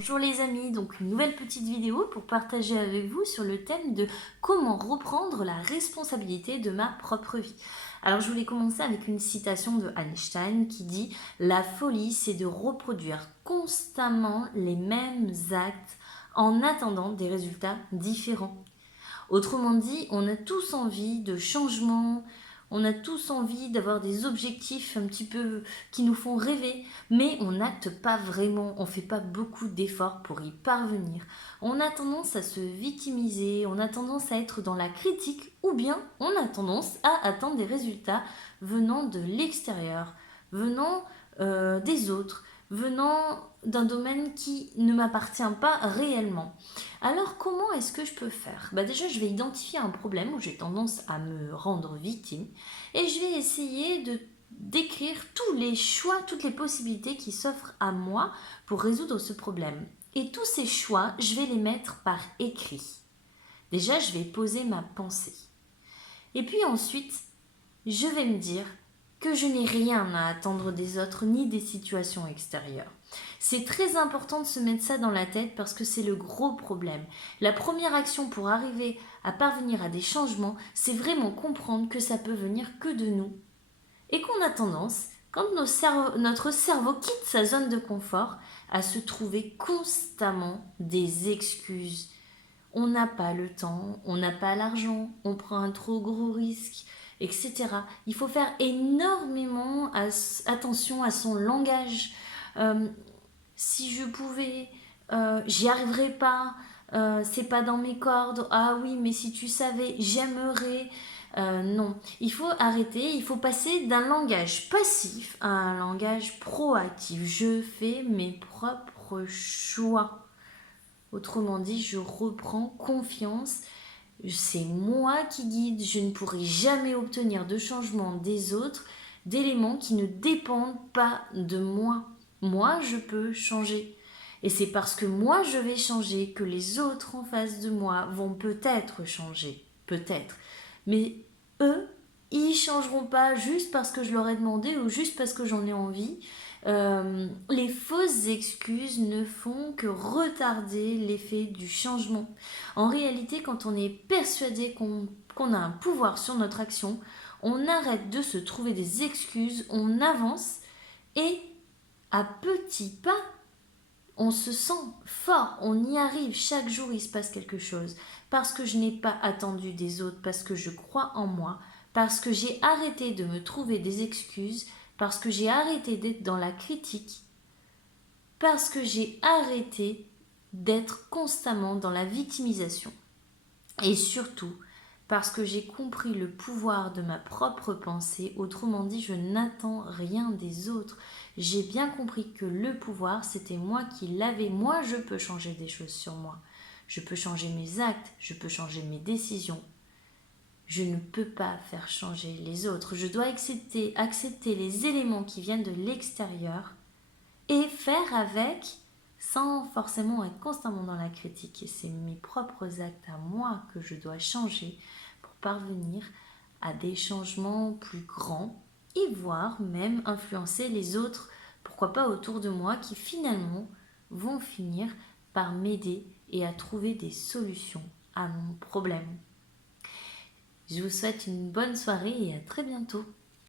Bonjour les amis, donc une nouvelle petite vidéo pour partager avec vous sur le thème de comment reprendre la responsabilité de ma propre vie. Alors je voulais commencer avec une citation de Einstein qui dit: La folie, c'est de reproduire constamment les mêmes actes en attendant des résultats différents. Autrement dit, on a tous envie de changement, on a tous envie d'avoir des objectifs un petit peu qui nous font rêver, mais on n'acte pas vraiment, on ne fait pas beaucoup d'efforts pour y parvenir. On a tendance à se victimiser, on a tendance à être dans la critique, ou bien on a tendance à attendre des résultats venant de l'extérieur, venant des autres, venant d'un domaine qui ne m'appartient pas réellement. Alors comment est-ce que je peux faire? Déjà je vais identifier un problème où j'ai tendance à me rendre victime et je vais essayer de d'écrire tous les choix, toutes les possibilités qui s'offrent à moi pour résoudre ce problème. Et tous ces choix, je vais les mettre par écrit. Déjà, je vais poser ma pensée. Et puis ensuite, je vais me dire que je n'ai rien à attendre des autres ni des situations extérieures. C'est très important de se mettre ça dans la tête parce que c'est le gros problème. La première action pour arriver à parvenir à des changements, c'est vraiment comprendre que ça peut venir que de nous et qu'on a tendance, quand notre cerveau quitte sa zone de confort, à se trouver constamment des excuses. On n'a pas le temps, on n'a pas l'argent, on prend un trop gros risque, etc. Il faut faire énormément attention à son langage. Euh, Si je pouvais, j'y arriverais pas, c'est pas dans mes cordes, ah oui, mais si tu savais, j'aimerais. Non, il faut arrêter, il faut passer d'un langage passif à un langage proactif. Je fais mes propres choix. Autrement dit, je reprends confiance. C'est moi qui guide. Je ne pourrai jamais obtenir de changement des autres, d'éléments qui ne dépendent pas de moi. Moi, je peux changer. Et c'est parce que moi, je vais changer que les autres en face de moi vont peut-être changer. Peut-être. Mais eux, ils changeront pas juste parce que je leur ai demandé ou juste parce que j'en ai envie. Les fausses excuses ne font que retarder l'effet du changement. En réalité, quand on est persuadé qu'on a un pouvoir sur notre action, on arrête de se trouver des excuses, on avance et à petits pas, on se sent fort, on y arrive, chaque jour il se passe quelque chose, parce que je n'ai pas attendu des autres, parce que je crois en moi, parce que j'ai arrêté de me trouver des excuses, parce que j'ai arrêté d'être dans la critique, parce que j'ai arrêté d'être constamment dans la victimisation. Et surtout, parce que j'ai compris le pouvoir de ma propre pensée, autrement dit, je n'attends rien des autres. J'ai bien compris que le pouvoir, c'était moi qui l'avais. Moi, je peux changer des choses sur moi. Je peux changer mes actes, je peux changer mes décisions. Je ne peux pas faire changer les autres. Je dois accepter les éléments qui viennent de l'extérieur et faire avec sans forcément être constamment dans la critique. Et c'est mes propres actes à moi que je dois changer pour parvenir à des changements plus grands et voire même influencer les autres, pourquoi pas autour de moi, qui finalement vont finir par m'aider et à trouver des solutions à mon problème. Je vous souhaite une bonne soirée et à très bientôt.